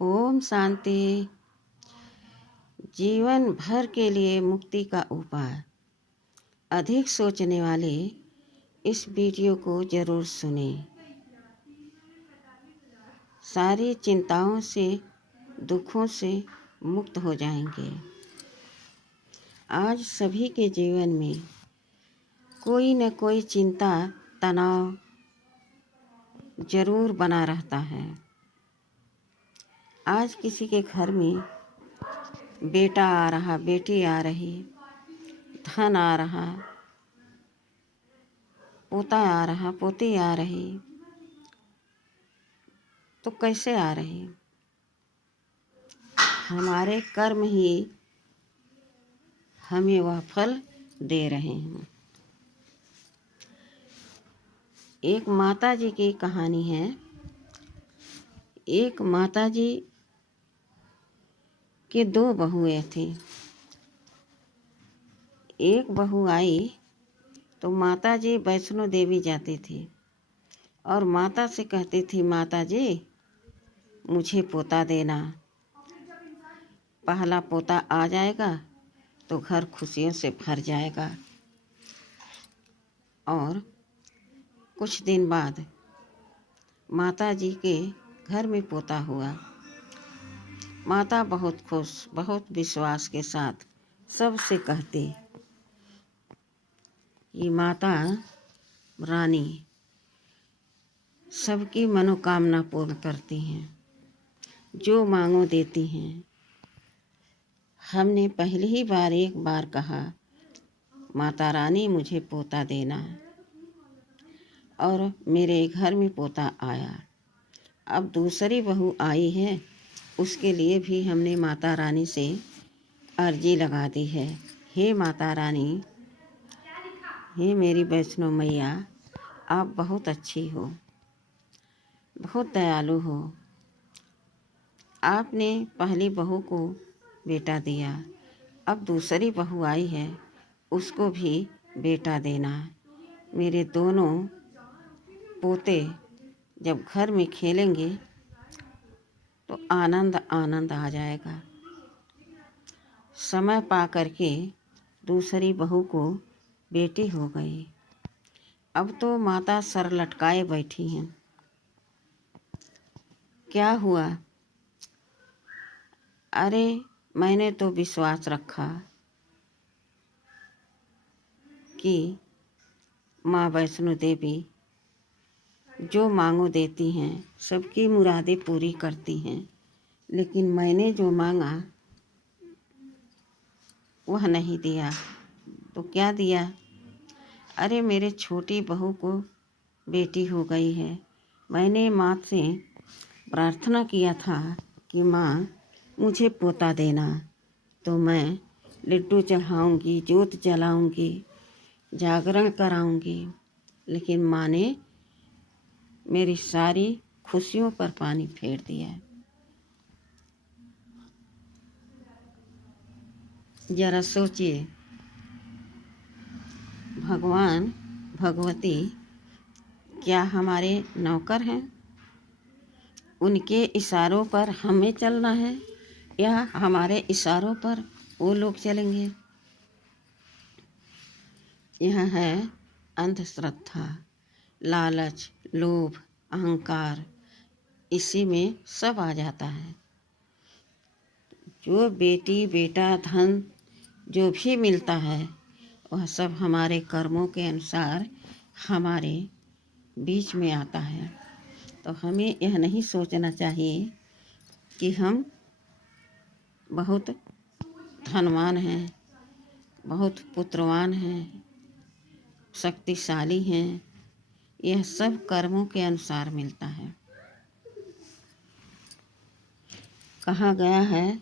ओम शांति। जीवन भर के लिए मुक्ति का उपाय। अधिक सोचने वाले इस वीडियो को जरूर सुनें। सारी चिंताओं से, दुखों से मुक्त हो जाएंगे। आज सभी के जीवन में कोई न कोई चिंता, तनाव जरूर बना रहता है। आज किसी के घर में बेटा आ रहा, बेटी आ रही, धन आ रहा, पोता आ रहा, पोती आ रही, तो कैसे आ रही? हमारे कर्म ही हमें वह फल दे रहे हैं। एक माता जी की कहानी है। एक माता जी के दो बहुएं थी। एक बहू आई तो माता जी वैष्णो देवी जाती थी और माता से कहती थी, माता जी मुझे पोता देना। पहला पोता आ जाएगा तो घर खुशियों से भर जाएगा। और कुछ दिन बाद माता जी के घर में पोता हुआ। माता बहुत खुश, बहुत विश्वास के साथ सबसे कहती, ये माता रानी सबकी मनोकामना पूर्ण करती हैं, जो मांगो देती हैं। हमने पहली ही बार एक बार कहा, माता रानी मुझे पोता देना, और मेरे घर में पोता आया। अब दूसरी बहू आई है, उसके लिए भी हमने माता रानी से अर्जी लगा दी है। हे माता रानी, हे मेरी वैष्णो मैया, आप बहुत अच्छी हो, बहुत दयालु हो। आपने पहली बहू को बेटा दिया, अब दूसरी बहू आई है, उसको भी बेटा देना। मेरे दोनों पोते जब घर में खेलेंगे तो आनंद आनंद आ जाएगा। समय पा करके दूसरी बहू को बेटी हो गई। अब तो माता सर लटकाए बैठी हैं। क्या हुआ? अरे मैंने तो विश्वास रखा कि माँ वैष्णो देवी जो मांगो देती हैं, सबकी मुरादें पूरी करती हैं, लेकिन मैंने जो मांगा वह नहीं दिया। तो क्या दिया? अरे मेरे छोटी बहू को बेटी हो गई है। मैंने माँ से प्रार्थना किया था कि माँ मुझे पोता देना, तो मैं लड्डू चढ़ाऊँगी, जोत जलाऊँगी, जागरण कराऊँगी, लेकिन माँ ने मेरी सारी खुशियों पर पानी फेर दिया। जरा सोचिए, भगवान भगवती क्या हमारे नौकर हैं? उनके इशारों पर हमें चलना है या हमारे इशारों पर वो लोग चलेंगे? यह है अंधश्रद्धा, लालच, लोभ, अहंकार, इसी में सब आ जाता है। जो बेटी, बेटा, धन जो भी मिलता है वह सब हमारे कर्मों के अनुसार हमारे बीच में आता है। तो हमें यह नहीं सोचना चाहिए कि हम बहुत धनवान हैं, बहुत पुत्रवान हैं, शक्तिशाली हैं। यह सब कर्मों के अनुसार मिलता है। कहा गया है,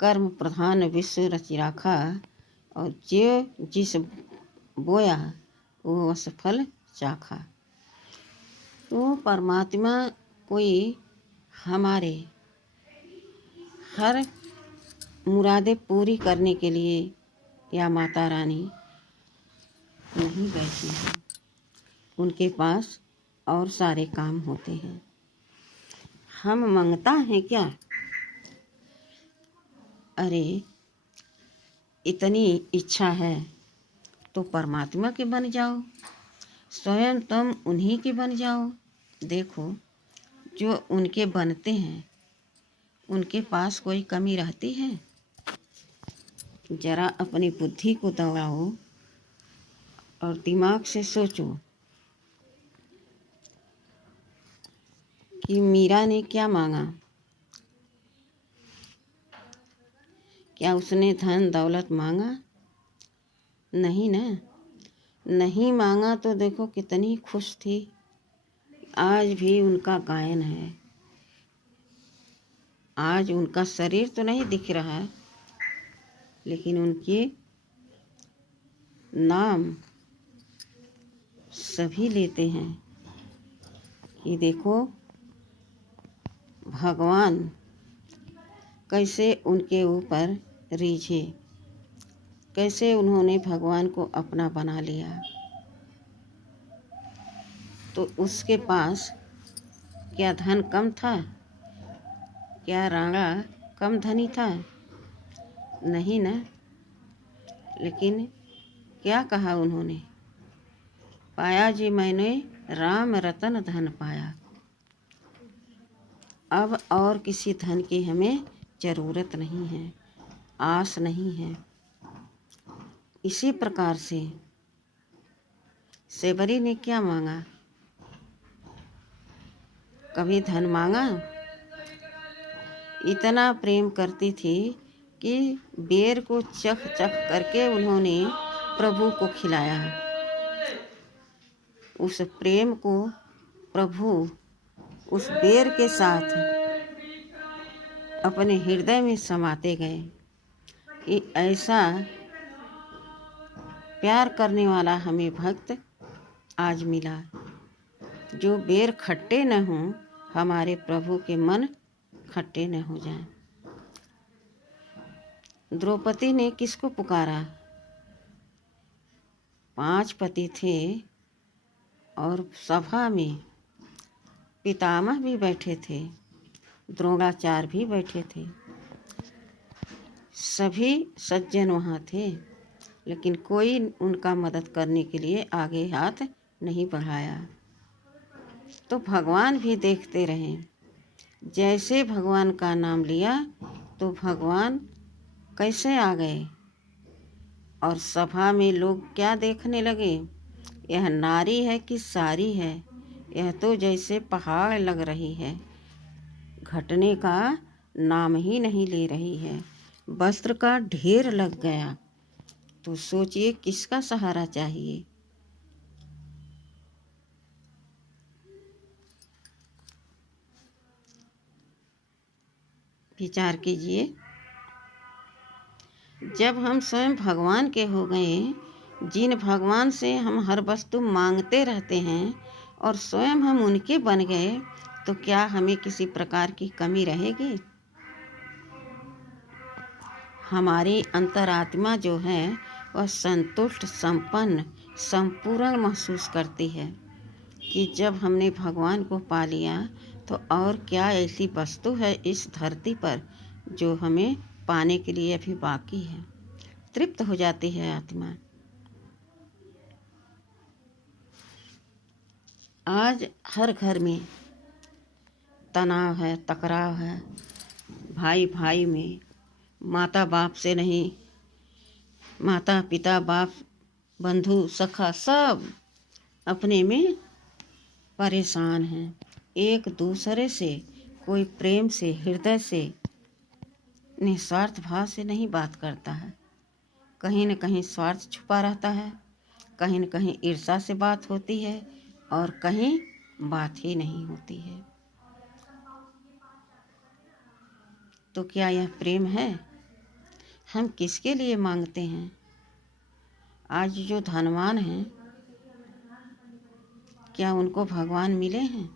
कर्म प्रधान विश्व रचि राखा, और जो जिस बोया वो असफल चाखा। तो परमात्मा कोई हमारे हर मुरादें पूरी करने के लिए या माता रानी नहीं बैठी हैं। उनके पास और सारे काम होते हैं। हम मंगता हैं क्या? अरे इतनी इच्छा है तो परमात्मा के बन जाओ, स्वयं तुम उन्हीं के बन जाओ। देखो जो उनके बनते हैं उनके पास कोई कमी रहती है? जरा अपनी बुद्धि को दौड़ाओ और दिमाग से सोचो कि मीरा ने क्या मांगा। क्या उसने धन दौलत मांगा? नहीं ना। नहीं मांगा तो देखो कितनी खुश थी। आज भी उनका गायन है। आज उनका शरीर तो नहीं दिख रहा है, लेकिन उनके नाम सभी लेते हैं कि देखो भगवान कैसे उनके ऊपर रीझे, कैसे उन्होंने भगवान को अपना बना लिया। तो उसके पास क्या धन कम था? क्या राणा कम धनी था? नहीं ना। लेकिन क्या कहा उन्होंने? पाया जी मैंने राम रतन धन पाया। अब और किसी धन की हमें ज़रूरत नहीं है, आस नहीं है। इसी प्रकार से सेवरी ने क्या मांगा? कभी धन मांगा? इतना प्रेम करती थी कि बेर को चख चख करके उन्होंने प्रभु को खिलाया। उस प्रेम को प्रभु उस बेर के साथ अपने हृदय में समाते गए कि ऐसा प्यार करने वाला हमें भक्त आज मिला। जो बेर खट्टे न हों, हमारे प्रभु के मन खट्टे न हो जाएं। द्रौपदी ने किसको पुकारा? 5 पति थे और सभा में पितामह भी बैठे थे, द्रोणाचार्य भी बैठे थे, सभी सज्जन वहाँ थे, लेकिन कोई उनका मदद करने के लिए आगे हाथ नहीं बढ़ाया। तो भगवान भी देखते रहे। जैसे भगवान का नाम लिया तो भगवान कैसे आ गए और सभा में लोग क्या देखने लगे? यह नारी है कि सारी है? यह तो जैसे पहाड़ लग रही है, घटने का नाम ही नहीं ले रही है। वस्त्र का ढेर लग गया। तो सोचिए किसका सहारा चाहिए? विचार कीजिए। जब हम स्वयं भगवान के हो गए, जिन भगवान से हम हर वस्तु मांगते रहते हैं और स्वयं हम उनके बन गए, तो क्या हमें किसी प्रकार की कमी रहेगी? हमारी अंतरात्मा जो है वह संतुष्ट, संपन्न, संपूर्ण महसूस करती है कि जब हमने भगवान को पा लिया तो और क्या ऐसी वस्तु है इस धरती पर जो हमें पाने के लिए अभी बाकी है। तृप्त हो जाती है आत्मा। आज हर घर में तनाव है, टकराव है, भाई भाई में, माता बाप से नहीं, माता पिता बाप बंधु सखा सब अपने में परेशान हैं। एक दूसरे से कोई प्रेम से, हृदय से, निस्वार्थ भाव से नहीं बात करता है। कहीं न कहीं स्वार्थ छुपा रहता है, कहीं न कहीं ईर्ष्या से बात होती है और कहीं बात ही नहीं होती है। तो क्या यह प्रेम है? हम किसके लिए मांगते हैं? आज जो धनवान हैं, क्या उनको भगवान मिले हैं?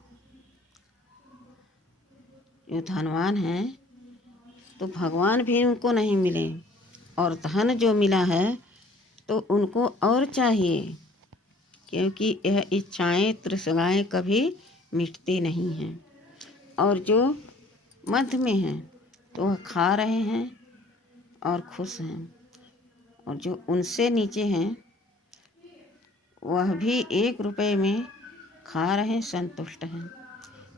जो धनवान हैं तो भगवान भी उनको नहीं मिले, और धन जो मिला है तो उनको और चाहिए, क्योंकि यह इच्छाएं, तृष्णाएं कभी मिटती नहीं हैं। और जो मध्य में हैं तो वह खा रहे हैं और खुश हैं, और जो उनसे नीचे हैं वह भी 1 रुपये में खा रहे, संतुष्ट हैं।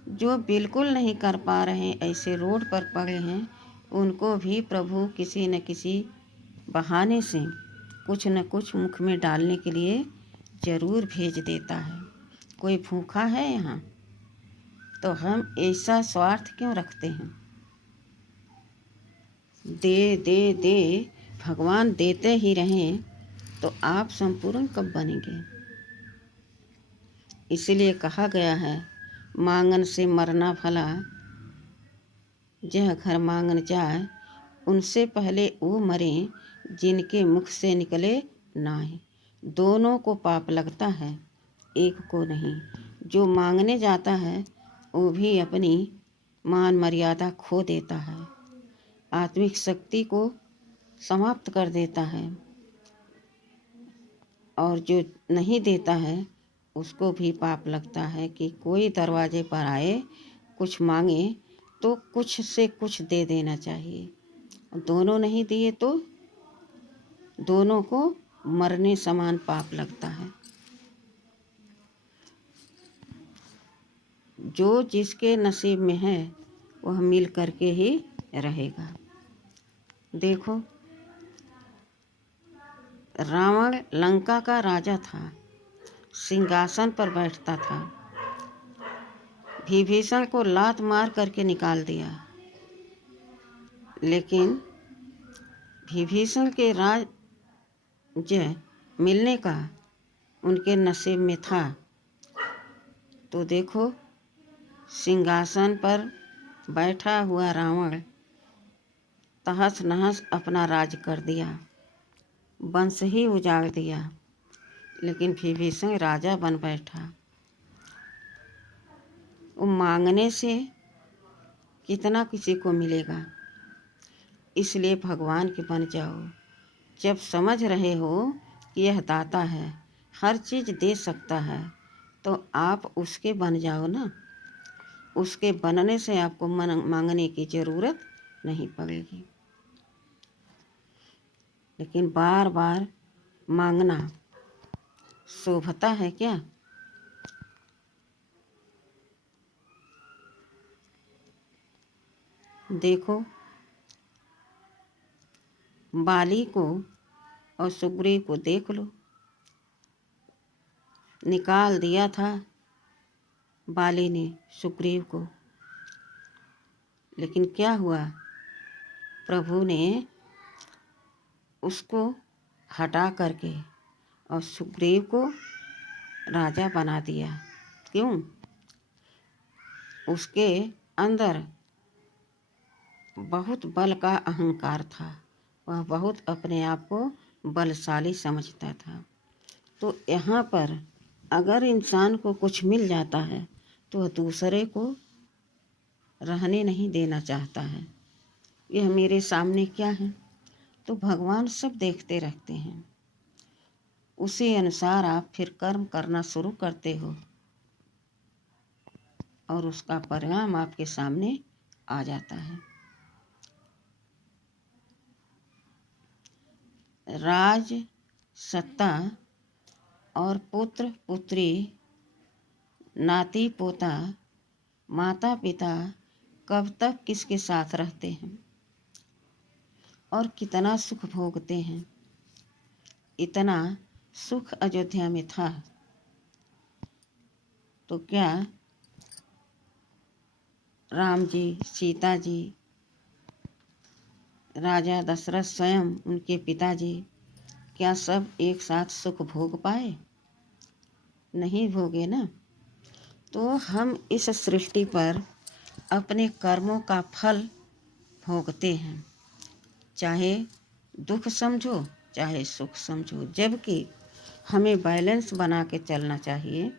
जो बिल्कुल नहीं कर पा रहे, ऐसे रोड पर पड़े हैं, उनको भी प्रभु किसी न किसी बहाने से कुछ न कुछ मुख में डालने के लिए ज़रूर भेज देता है। कोई भूखा है यहाँ, तो हम ऐसा स्वार्थ क्यों रखते हैं? दे दे दे, भगवान देते ही रहें तो आप संपूर्ण कब बनेंगे? इसलिए कहा गया है, मांगन से मरना भला, जह घर मांगन जाए, उनसे पहले वो मरे जिनके मुख से निकले नाहीं। दोनों को पाप लगता है, एक को नहीं। जो मांगने जाता है वो भी अपनी मान मर्यादा खो देता है, आत्मिक शक्ति को समाप्त कर देता है, और जो नहीं देता है उसको भी पाप लगता है कि कोई दरवाजे पर आए, कुछ मांगे तो कुछ से कुछ दे देना चाहिए। दोनों नहीं दिए तो दोनों को मरने समान पाप लगता है। जो जिसके नसीब में है वह मिल करके ही रहेगा। देखो, रावण लंका का राजा था, सिंहासन पर बैठता था। विभीषण को लात मार करके निकाल दिया, लेकिन विभीषण के राज्य मिलने का उनके नसीब में था। तो देखो, सिंहासन पर बैठा हुआ रावण तहस नहस अपना राज कर दिया, वंश ही उजाड़ दिया, लेकिन विभीषण राजा बन बैठा। वो मांगने से कितना किसी को मिलेगा, इसलिए भगवान के बन जाओ। जब समझ रहे हो कि यह दाता है, हर चीज़ दे सकता है, तो आप उसके बन जाओ ना। उसके बनने से आपको मांगने की ज़रूरत नहीं पड़ेगी। लेकिन बार बार मांगना शोभता है क्या? देखो, बाली को और सुग्रीव को देख लो, निकाल दिया था बाली ने सुग्रीव को, लेकिन क्या हुआ? प्रभु ने उसको हटा करके और सुग्रीव को राजा बना दिया। क्यों? उसके अंदर बहुत बल का अहंकार था, वह बहुत अपने आप को बलशाली समझता था। तो यहाँ पर अगर इंसान को कुछ मिल जाता है तो वह दूसरे को रहने नहीं देना चाहता है। यह मेरे सामने क्या है? तो भगवान सब देखते रहते हैं, उसी अनुसार आप फिर कर्म करना शुरू करते हो और उसका परिणाम आपके सामने आ जाता है। राज, सत्ता और पुत्र पुत्री, नाती पोता, माता पिता कब तक किसके साथ रहते हैं और कितना सुख भोगते हैं? इतना सुख अयोध्या में था तो क्या राम जी, सीता जी, राजा दशरथ स्वयं, उनके पिताजी, क्या सब एक साथ सुख भोग पाए? नहीं भोगे ना। तो हम इस सृष्टि पर अपने कर्मों का फल भोगते हैं, चाहे दुख समझो चाहे सुख समझो, जबकि हमें बैलेंस बना के चलना चाहिए।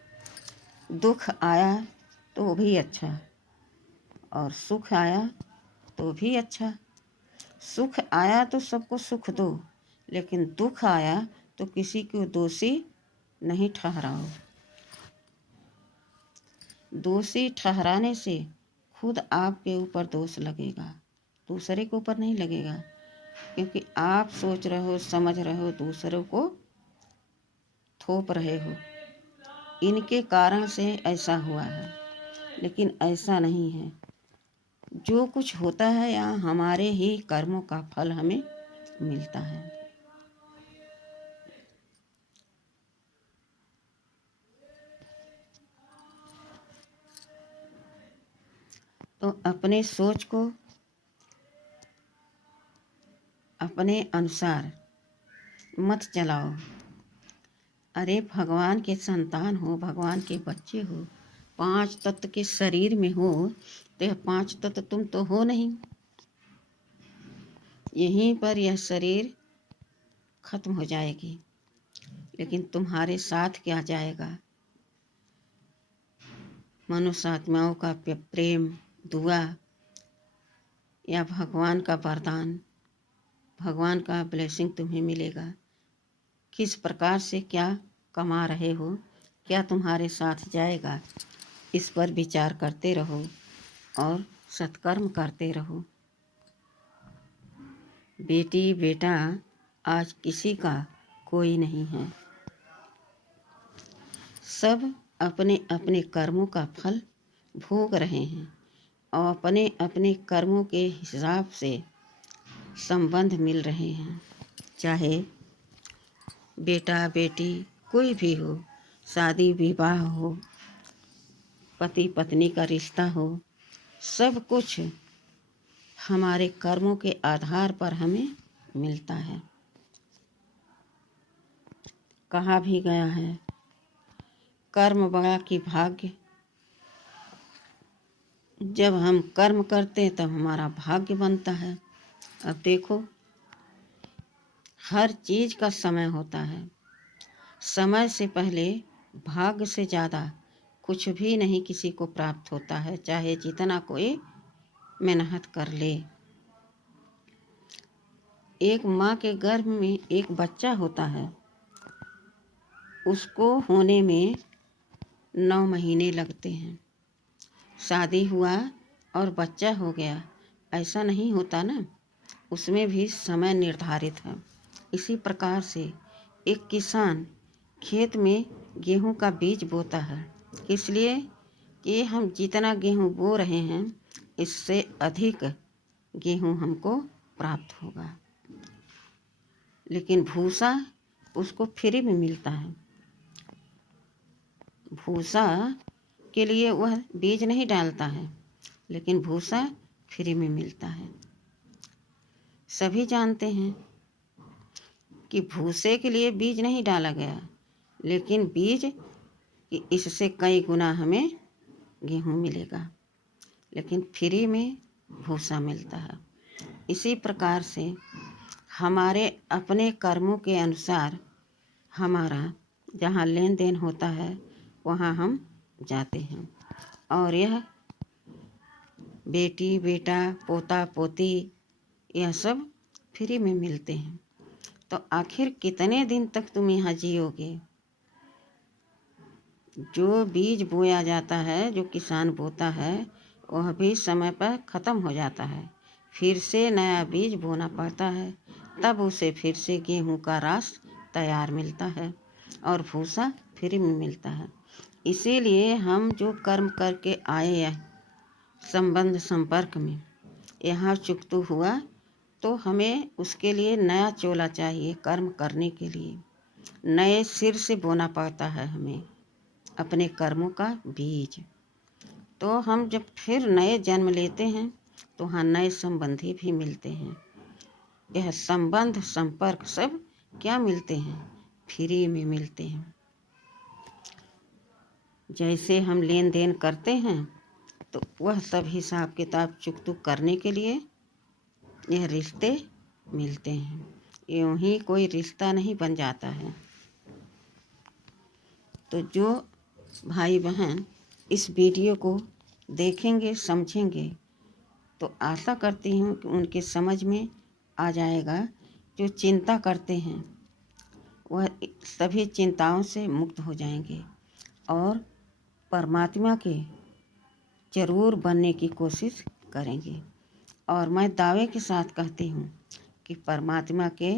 दुख आया तो भी अच्छा और सुख आया तो भी अच्छा। सुख आया तो सबको सुख दो, लेकिन दुख आया तो किसी को दोषी नहीं ठहराओ। दोषी ठहराने से खुद आपके ऊपर दोष लगेगा, दूसरे के ऊपर नहीं लगेगा, क्योंकि आप सोच रहे हो, समझ रहे हो, दूसरों को थोप रहे हो, इनके कारण से ऐसा हुआ है। लेकिन ऐसा नहीं है। जो कुछ होता है यहाँ हमारे ही कर्मों का फल हमें मिलता है। तो अपने सोच को अपने अनुसार मत चलाओ। अरे भगवान के संतान हो, भगवान के बच्चे हो, 5 तत्व के शरीर में हो, तो यह 5 तत्व तुम तो हो नहीं। यहीं पर यह शरीर खत्म हो जाएगी, लेकिन तुम्हारे साथ क्या जाएगा? मनुष्य आत्माओं का प्रेम, दुआ या भगवान का वरदान, भगवान का ब्लेसिंग तुम्हें मिलेगा। किस प्रकार से क्या कमा रहे हो, क्या तुम्हारे साथ जाएगा, इस पर विचार करते रहो और सत्कर्म करते रहो। बेटी बेटा आज किसी का कोई नहीं है। सब अपने अपने कर्मों का फल भोग रहे हैं और अपने अपने कर्मों के हिसाब से संबंध मिल रहे हैं। चाहे बेटा बेटी कोई भी हो, शादी विवाह हो, पति पत्नी का रिश्ता हो, सब कुछ हमारे कर्मों के आधार पर हमें मिलता है। कहा भी गया है, कर्म बड़ा कि भाग्य। जब हम कर्म करते हैं तब हमारा भाग्य बनता है। अब देखो, हर चीज का समय होता है। समय से पहले भाग्य से ज़्यादा कुछ भी नहीं किसी को प्राप्त होता है, चाहे जितना कोई मेहनत कर ले। एक माँ के गर्भ में एक बच्चा होता है, उसको होने में 9 महीने लगते हैं। शादी हुआ और बच्चा हो गया, ऐसा नहीं होता ना, उसमें भी समय निर्धारित है। इसी प्रकार से एक किसान खेत में गेहूं का बीज बोता है, इसलिए कि हम जितना गेहूं बो रहे हैं इससे अधिक गेहूं हमको प्राप्त होगा। लेकिन भूसा उसको फ्री में मिलता है। भूसा के लिए वह बीज नहीं डालता है, लेकिन भूसा फ्री में मिलता है। सभी जानते हैं कि भूसे के लिए बीज नहीं डाला गया, लेकिन बीज कि इससे कई गुना हमें गेहूं मिलेगा, लेकिन फ्री में भूसा मिलता है। इसी प्रकार से हमारे अपने कर्मों के अनुसार हमारा जहाँ लेन देन होता है वहाँ हम जाते हैं। और यह बेटी बेटा पोता पोती यह सब फ्री में मिलते हैं। तो आखिर कितने दिन तक तुम यहाँ जियोगे? जो बीज बोया जाता है, जो किसान बोता है, वह भी समय पर ख़त्म हो जाता है। फिर से नया बीज बोना पड़ता है, तब उसे फिर से गेहूं का रास तैयार मिलता है और भूसा फ्री में मिलता है। इसीलिए हम जो कर्म करके आए हैं संबंध संपर्क में, यहाँ चुकतू हुआ तो हमें उसके लिए नया चोला चाहिए। कर्म करने के लिए नए सिर से बोना पड़ता है हमें अपने कर्मों का बीज। तो हम जब फिर नए जन्म लेते हैं तो वहाँ नए संबंधी भी मिलते हैं। यह संबंध संपर्क सब क्या मिलते हैं? फ्री में मिलते हैं। जैसे हम लेन देन करते हैं तो वह सब हिसाब किताब चुकतू करने के लिए यह रिश्ते मिलते हैं। यूं ही कोई रिश्ता नहीं बन जाता है। तो जो भाई बहन इस वीडियो को देखेंगे समझेंगे तो आशा करती हूँ कि उनके समझ में आ जाएगा। जो चिंता करते हैं वह सभी चिंताओं से मुक्त हो जाएंगे और परमात्मा के ज़रूर बनने की कोशिश करेंगे। और मैं दावे के साथ कहती हूँ कि परमात्मा के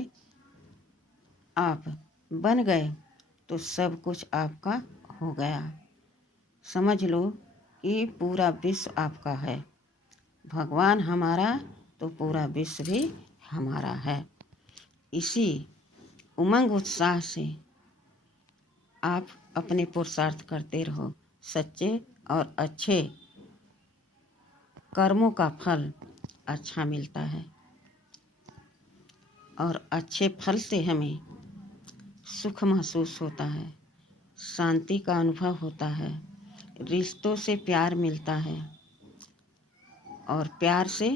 आप बन गए तो सब कुछ आपका हो गया। समझ लो कि पूरा विश्व आपका है। भगवान हमारा तो पूरा विश्व भी हमारा है। इसी उमंग उत्साह से आप अपने पुरुषार्थ करते रहो। सच्चे और अच्छे कर्मों का फल अच्छा मिलता है और अच्छे फल से हमें सुख महसूस होता है, शांति का अनुभव होता है, रिश्तों से प्यार मिलता है और प्यार से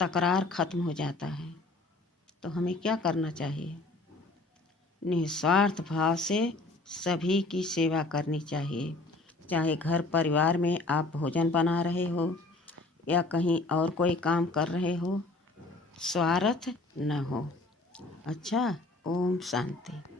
तकरार खत्म हो जाता है। तो हमें क्या करना चाहिए? निस्वार्थ भाव से सभी की सेवा करनी चाहिए। चाहे घर परिवार में आप भोजन बना रहे हो या कहीं और कोई काम कर रहे हो, स्वार्थ न हो। अच्छा, ओम शांति।